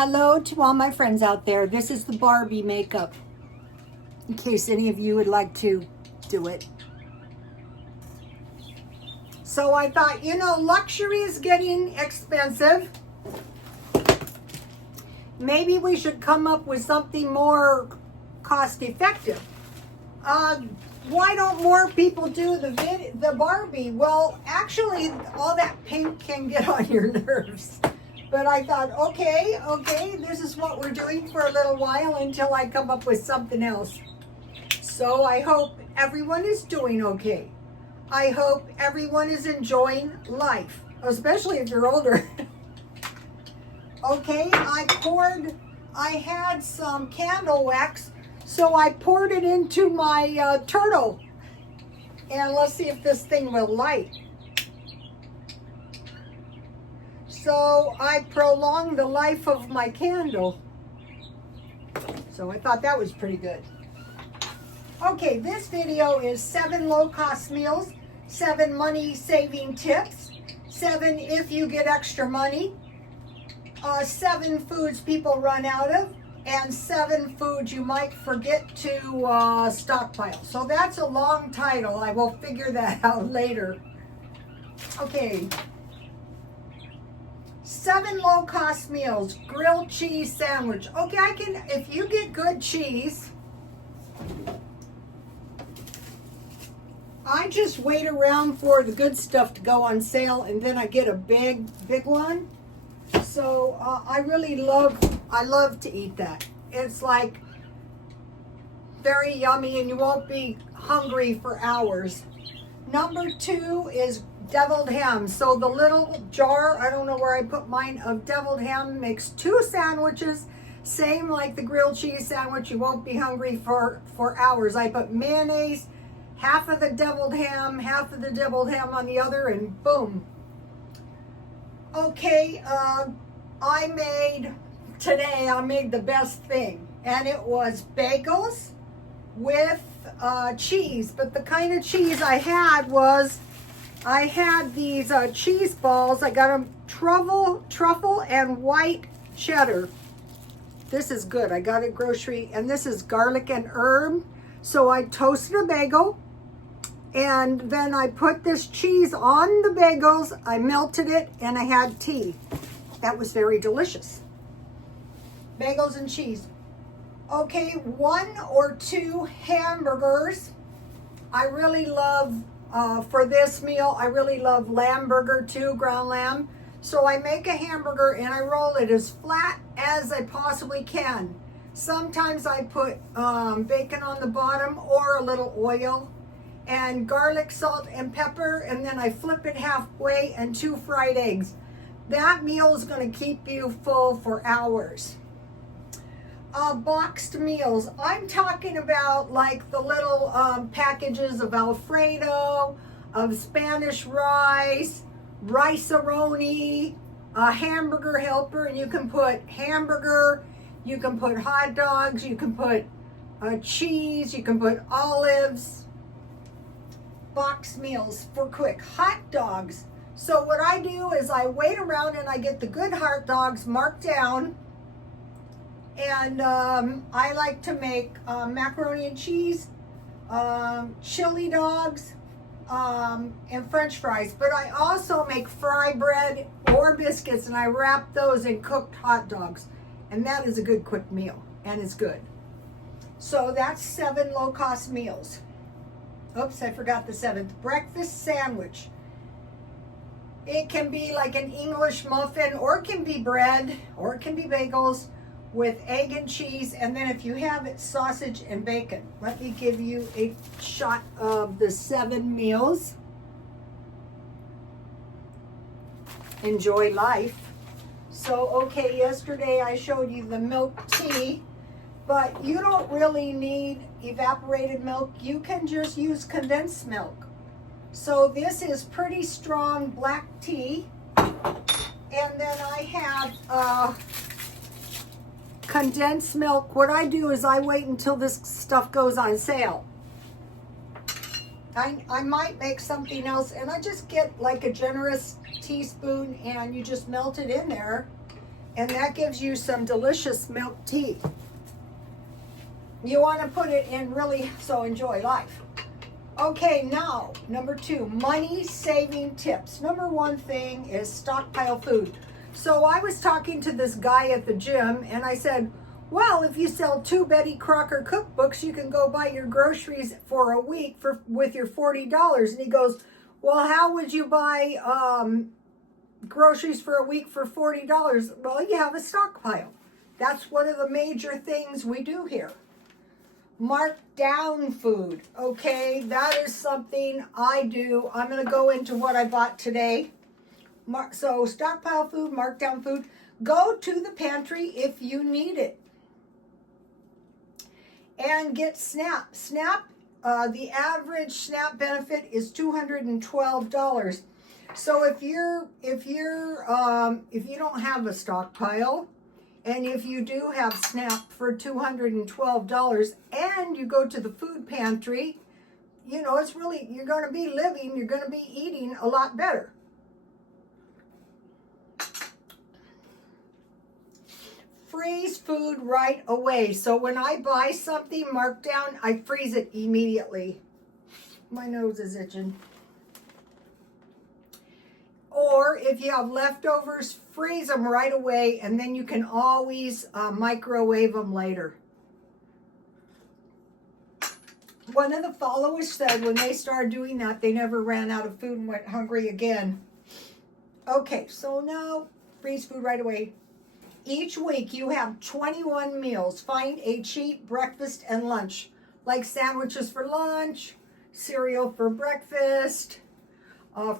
Hello to all my friends out there. This is the Barbie makeup, in case any of you would like to do it. So I thought, luxury is getting expensive. Maybe we should come up with something more cost effective. Why don't more people do the Barbie? Well, actually, all that pink can get on your nerves. But I thought, okay, this is what we're doing for a little while until I come up with something else. So I hope everyone is doing okay. I hope everyone is enjoying life, especially if you're older. Okay, I had some candle wax, so I poured it into my turtle. And let's see if this thing will light. So I prolonged the life of my candle. So I thought that was pretty good. Okay, this video is 7 low-cost meals, 7 money-saving tips, 7 if you get extra money, 7 foods people run out of, and 7 foods you might forget to stockpile. So that's a long title. I will figure that out later. Okay. 7 low-cost meals, grilled cheese sandwich. Okay, if you get good cheese, I just wait around for the good stuff to go on sale, and then I get a big one. So I love to eat that. It's like very yummy, and you won't be hungry for hours. Number 2 is deviled ham. So the little jar, I don't know where I put mine, of deviled ham makes 2 sandwiches, same like the grilled cheese sandwich. You won't be hungry for hours. I put mayonnaise, half of the deviled ham on the other, and boom. Okay, I made the best thing, and it was bagels with cheese. But the kind of cheese I had these cheese balls. I got them truffle and white cheddar. This is good. I got it grocery, and this is garlic and herb. So I toasted a bagel, and then I put this cheese on the bagels. I melted it, and I had tea. That was very delicious. Bagels and cheese. Okay, 1 or 2 hamburgers. I really love, for this meal, I really love lamb burger too, ground lamb. So I make a hamburger and I roll it as flat as I possibly can. Sometimes I put bacon on the bottom or a little oil, and garlic, salt, and pepper, and then I flip it halfway, and 2 fried eggs. That meal is going to keep you full for hours. Boxed meals. I'm talking about like the little packages of Alfredo, of Spanish rice, rice-a-roni, a hamburger helper, and you can put hamburger, you can put hot dogs, you can put cheese, you can put olives. Boxed meals for quick. Hot dogs. So what I do is I wait around and I get the good hot dogs marked down, and I like to make macaroni and cheese, chili dogs, and French fries. But I also make fry bread or biscuits, and I wrap those in cooked hot dogs, and that is a good quick meal, and it's good. So that's 7 low-cost meals. Oops, I forgot the 7th. Breakfast sandwich. It can be like an English muffin, or it can be bread, or it can be bagels with egg and cheese, and then if you have it, sausage and bacon. Let me give you a shot of the 7 meals. Enjoy life. So, okay, yesterday I showed you the milk tea, but you don't really need evaporated milk. You can just use condensed milk. So this is pretty strong black tea. And then I have condensed milk. What I do is I wait until this stuff goes on sale. I might make something else, and I just get like a generous teaspoon, and you just melt it in there. And that gives you some delicious milk tea. You want to put it in really, so enjoy life. Okay, now, number 2, money saving tips. Number 1 thing is stockpile food. So I was talking to this guy at the gym and I said, well, if you sell 2 Betty Crocker cookbooks, you can go buy your groceries for a week with your $40. And he goes, well, how would you buy groceries for a week for $40? Well, you have a stockpile. That's one of the major things we do here. Mark down food. Okay, that is something I do. I'm going to go into what I bought today. So stockpile food, mark down food. Go to the pantry if you need it. And get SNAP. SNAP, the average SNAP benefit is $212. So if you don't have a stockpile, and if you do have SNAP for $212 and you go to the food pantry, you know, it's really, you're going to be living, you're going to be eating a lot better. Freeze food right away. So when I buy something marked down, I freeze it immediately. My nose is itching. Or if you have leftovers, freeze them right away, and then you can always microwave them later. One of the followers said when they started doing that, they never ran out of food and went hungry again. Okay, so now freeze food right away. Each week you have 21 meals. Find a cheap breakfast and lunch, like sandwiches for lunch, cereal for breakfast,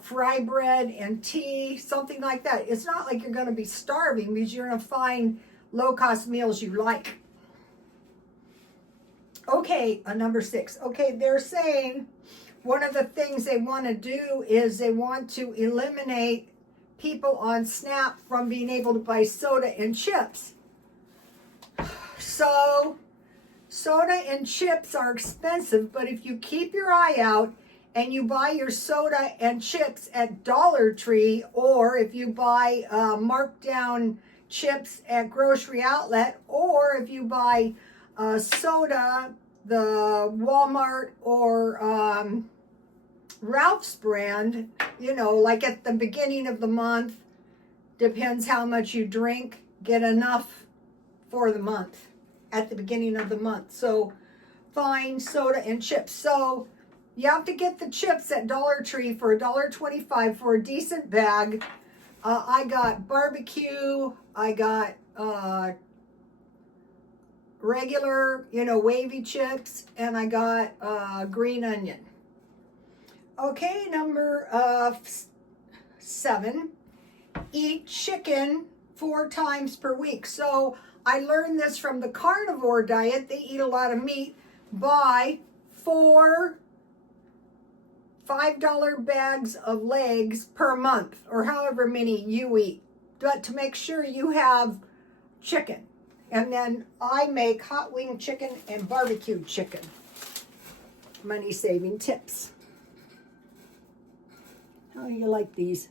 fry bread and tea, something like that. It's not like you're going to be starving because you're going to find low-cost meals you like. Okay, number 6. Okay, they're saying one of the things they want to do is they want to eliminate people on SNAP from being able to buy soda and chips. So, soda and chips are expensive, but if you keep your eye out and you buy your soda and chips at Dollar Tree, or if you buy marked down chips at Grocery Outlet, or if you buy soda, the Walmart or Ralph's brand, you know, like at the beginning of the month, depends how much you drink, get enough for the month at the beginning of the month. So find soda and chips. So you have to get the chips at Dollar Tree for $1.25 for a decent bag. I got barbecue, I got regular, you know, wavy chips, and I got green onion. Okay, number 7, eat chicken 4 times per week. So I learned this from the carnivore diet. They eat a lot of meat. Buy 4 $5 bags of legs per month, or however many you eat, but to make sure you have chicken. And then I make hot wing chicken and barbecue chicken. Money saving tips. How do you like these?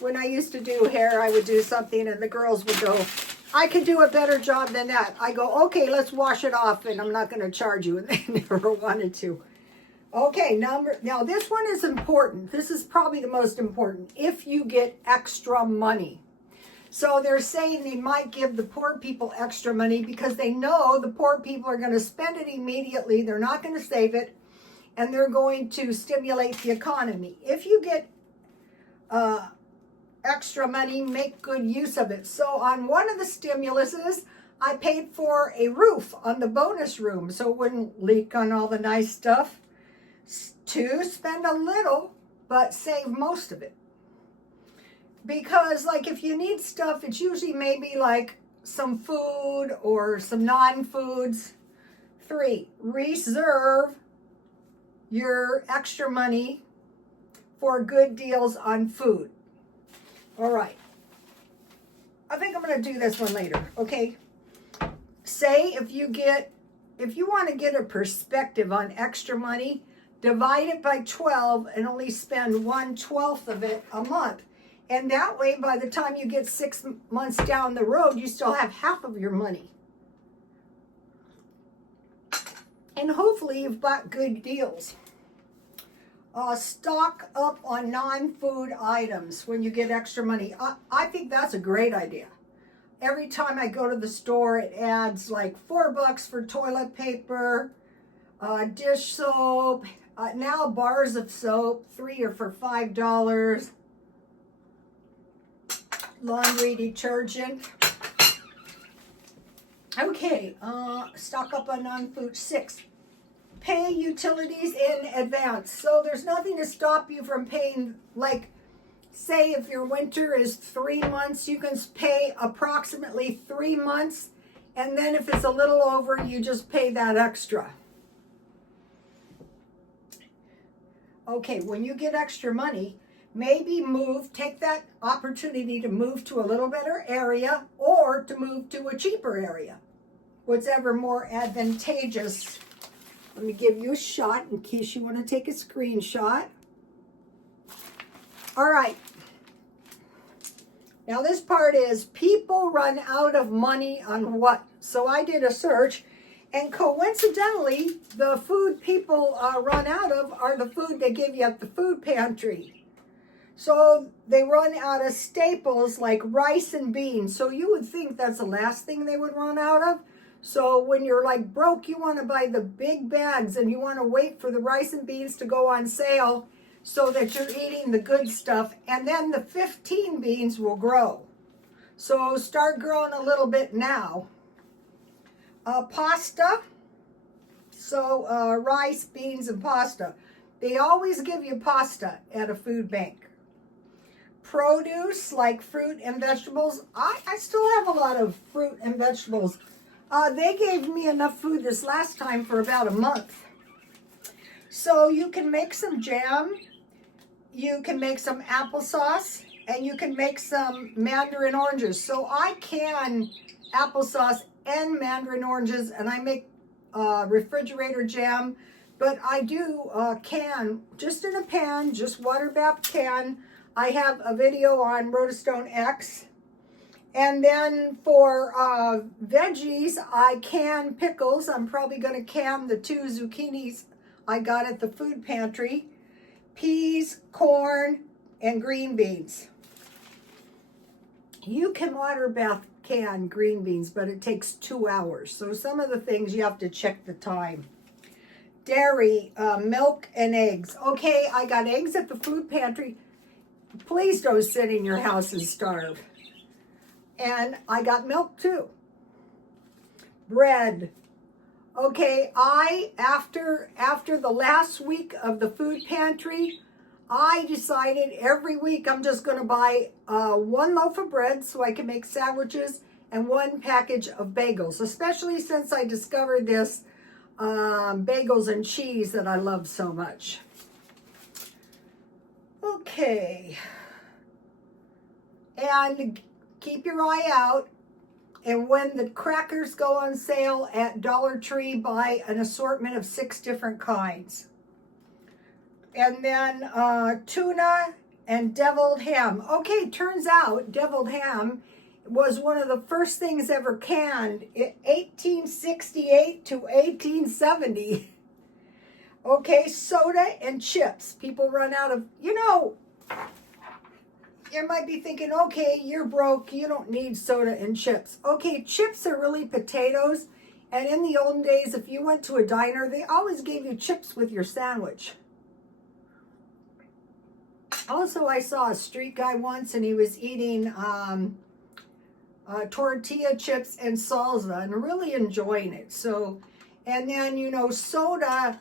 When I used to do hair, I would do something and the girls would go, I could do a better job than that. I go, okay, let's wash it off and I'm not going to charge you. And they never wanted to. Okay, now this one is important. This is probably the most important. If you get extra money. So they're saying they might give the poor people extra money because they know the poor people are going to spend it immediately. They're not going to save it. And they're going to stimulate the economy. If you get extra money, make good use of it. So on one of the stimuluses, I paid for a roof on the bonus room so it wouldn't leak on all the nice stuff. 2, spend a little, but save most of it. Because like if you need stuff, it's usually maybe like some food or some non-foods. 3, reserve your extra money for good deals on food. All right. I think I'm going to do this one later, okay? Say if you want to get a perspective on extra money, divide it by 12 and only spend 1/12 of it a month. And that way, by the time you get 6 months down the road, you still have half of your money. And hopefully you've bought good deals. Stock up on non-food items when you get extra money. I think that's a great idea. Every time I go to the store, it adds like $4 for toilet paper, dish soap, now bars of soap, 3 are for $5, laundry detergent. Okay, stock up on non-food. 6, pay utilities in advance. So there's nothing to stop you from paying, like, say if your winter is 3 months, you can pay approximately 3 months, and then if it's a little over, you just pay that extra. Okay, when you get extra money, maybe take that opportunity to move to a little better area or to move to a cheaper area, whatever more advantageous. Let me give you a shot in case you want to take a screenshot. All right. Now this part is people run out of money on what? So I did a search, and coincidentally, the food people run out of are the food they give you at the food pantry. So they run out of staples like rice and beans. So you would think that's the last thing they would run out of. So when you're like broke, you want to buy the big bags and you want to wait for the rice and beans to go on sale so that you're eating the good stuff. And then the 15 beans will grow. So start growing a little bit now. Pasta. So rice, beans, and pasta. They always give you pasta at a food bank. Produce like fruit and vegetables. I still have a lot of fruit and vegetables. They gave me enough food this last time for about a month. So you can make some jam, you can make some applesauce, and you can make some mandarin oranges. So I can applesauce and mandarin oranges, and I make refrigerator jam, but I do can, just in a pan, just water bath can. I have a video on Rotostone X. And then for veggies, I can pickles. I'm probably going to can the 2 zucchinis I got at the food pantry. Peas, corn, and green beans. You can water bath can green beans, but it takes 2 hours. So some of the things you have to check the time. Dairy, milk, and eggs. Okay, I got eggs at the food pantry. Please don't sit in your house and starve. And I got milk too. Bread. Okay, after the last week of the food pantry, I decided every week I'm just going to buy 1 loaf of bread so I can make sandwiches and 1 package of bagels, especially since I discovered this bagels and cheese that I love so much. Okay. And keep your eye out, and when the crackers go on sale at Dollar Tree, buy an assortment of 6 different kinds. And then tuna and deviled ham. Okay, turns out deviled ham was one of the first things ever canned in 1868 to 1870. Okay, soda and chips. People run out of, you might be thinking, okay, you're broke, you don't need soda and chips. Okay, chips are really potatoes, and in the olden days, if you went to a diner, they always gave you chips with your sandwich. Also, I saw a street guy once, and he was eating tortilla chips and salsa, and really enjoying it. So, and then, soda.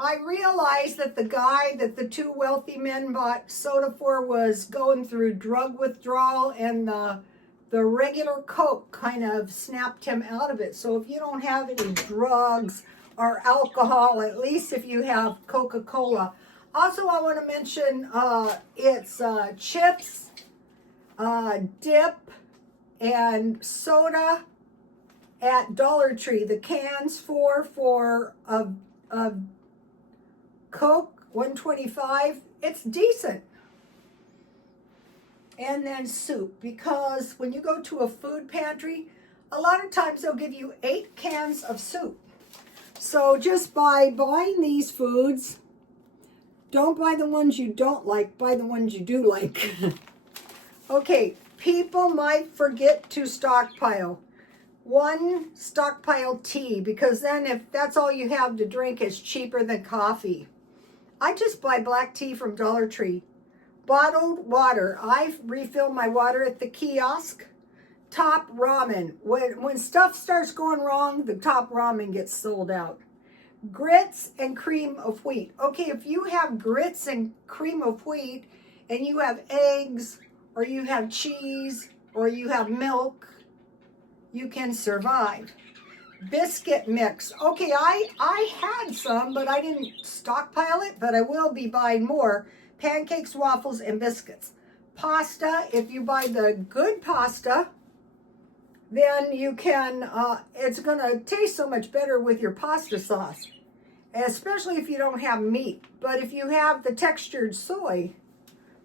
I realized that the guy that the 2 wealthy men bought soda for was going through drug withdrawal, and the regular Coke kind of snapped him out of it. So if you don't have any drugs or alcohol, at least if you have Coca-Cola. Also, I want to mention it's chips, dip, and soda at Dollar Tree. The cans for Coke, $1.25. It's decent. and then soup, because when you go to a food pantry, a lot of times they'll give you 8 cans of soup. So just by buying these foods, don't buy the ones you don't like, buy the ones you do like. Okay, people might forget to stockpile. 1 stockpile tea, because then if that's all you have to drink, it's cheaper than coffee. I just buy black tea from Dollar Tree. Bottled water. I refill my water at the kiosk. Top ramen. When stuff starts going wrong, the top ramen gets sold out. Grits and cream of wheat. Okay, if you have grits and cream of wheat and you have eggs or you have cheese or you have milk, you can survive. Biscuit mix. Okay, I had some, but I didn't stockpile it, but I will be buying more. Pancakes, waffles, and biscuits. Pasta. If you buy the good pasta, then you can, it's going to taste so much better with your pasta sauce, especially if you don't have meat. But if you have the textured soy,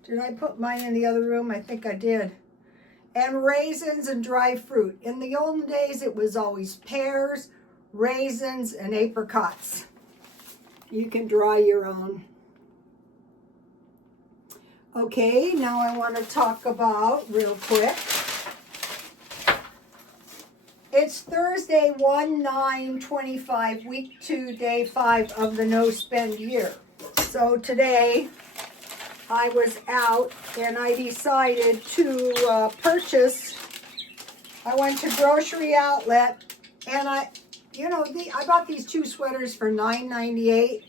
did I put mine in the other room? I think I did. And raisins and dry fruit. In the olden days, it was always pears, raisins, and apricots. You can dry your own. Okay, now I want to talk about, real quick, it's Thursday, 1/9/25, week 2, day 5 of the no spend year. So today I was out and I decided to purchase. I went to Grocery Outlet and I bought these 2 sweaters for $9.98.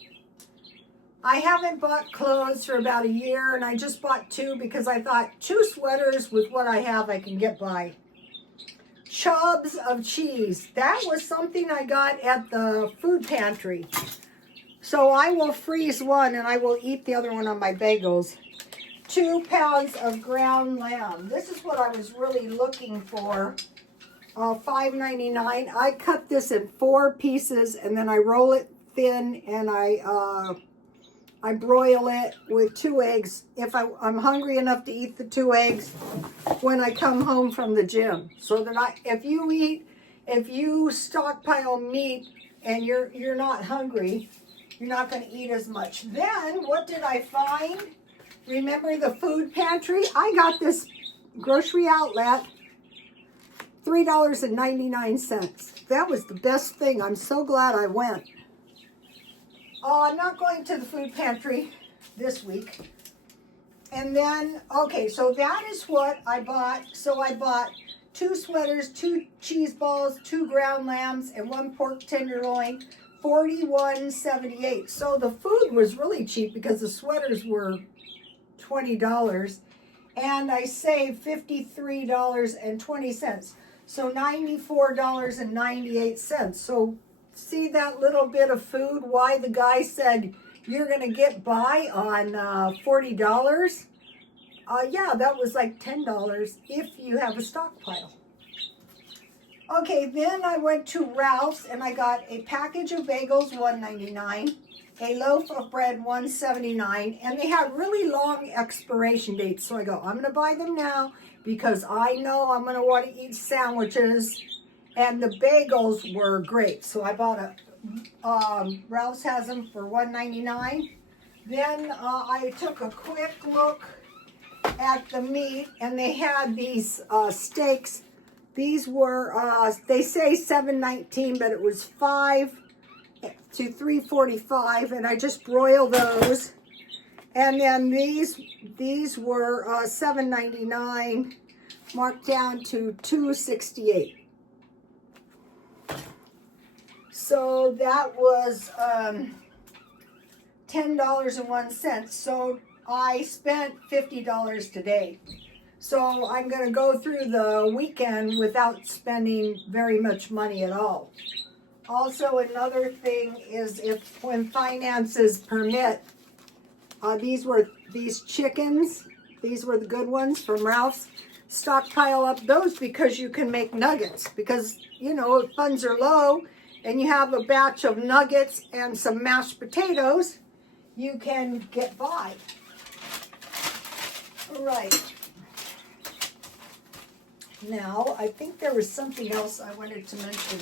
I haven't bought clothes for about a year, and I just bought 2 because I thought 2 sweaters with what I have I can get by. Chubs of cheese. That was something I got at the food pantry. So I will freeze one and I will eat the other one on my bagels. 2 pounds of ground lamb. This is what I was really looking for. $5.99. I cut this in 4 pieces and then I roll it thin and I broil it with 2 eggs. If I'm hungry enough to eat the 2 eggs when I come home from the gym. So that if you stockpile meat and you're not hungry, you're not going to eat as much. Then what did I find? Remember the food pantry? I got this Grocery Outlet, $3.99. That was the best thing. I'm so glad I went. I'm not going to the food pantry this week. And then, okay, so that is what I bought. So I bought 2 sweaters, 2 cheese balls, 2 ground lambs, and 1 pork tenderloin, $41.78. So the food was really cheap because the sweaters were $20. And I saved $53.20. So $94.98. So see that little bit of food, why the guy said you're going to get by on $40? Yeah, that was like $10 if you have a stockpile. Okay, then I went to Ralph's and I got a package of bagels, $1.99, a loaf of bread, $1.79, and they had really long expiration dates. So I go, I'm going to buy them now because I know I'm going to want to eat sandwiches. And the bagels were great. So I bought Ralph's has them for $1.99. Then I took a quick look at the meat, and they had these steaks. These were, they say $7.19, but it was $5 to $3.45, and I just broiled those. And then these were $7.99, marked down to $2.68. So that was $10.01. So I spent $50 today. So I'm going to go through the weekend without spending very much money at all. Also, another thing is when finances permit, these chickens, these were the good ones from Ralph's. Stockpile up those because you can make nuggets. Because, if funds are low, and you have a batch of nuggets and some mashed potatoes, you can get by. All right. Now, I think there was something else I wanted to mention.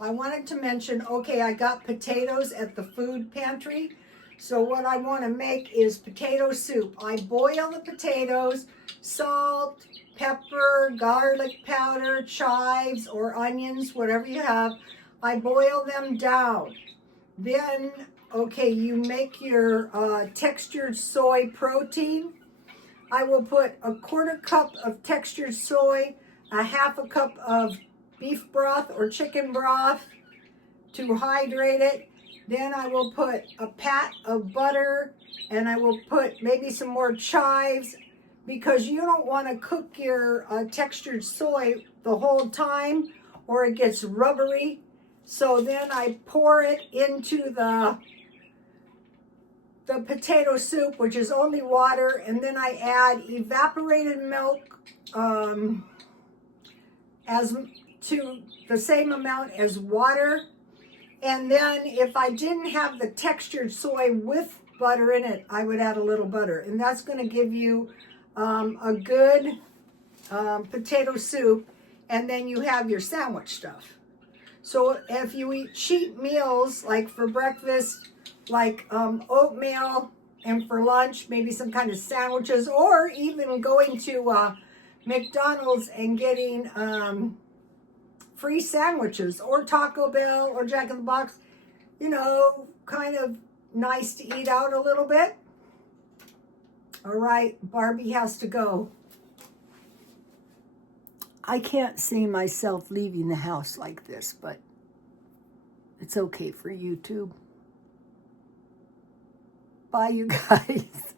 I wanted to mention, okay, I got potatoes at the food pantry. So what I want to make is potato soup. I boil the potatoes, salt, pepper, garlic powder, chives, or onions, whatever you have. I boil them down. Then, okay, you make your textured soy protein. I will put a 1/4 cup of textured soy, a 1/2 cup of beef broth or chicken broth to hydrate it. Then I will put a pat of butter, and I will put maybe some more chives, because you don't want to cook your textured soy the whole time or it gets rubbery. So then I pour it into the potato soup, which is only water, and then I add evaporated milk as to the same amount as water. And then if I didn't have the textured soy with butter in it, I would add a little butter. And that's going to give you a good potato soup. And then you have your sandwich stuff. So if you eat cheap meals, like for breakfast, like oatmeal, and for lunch, maybe some kind of sandwiches, or even going to McDonald's and getting free sandwiches, or Taco Bell or Jack in the Box, you know, kind of nice to eat out a little bit. All right, Barbie has to go. I can't see myself leaving the house like this, but it's okay for YouTube. Bye, you guys.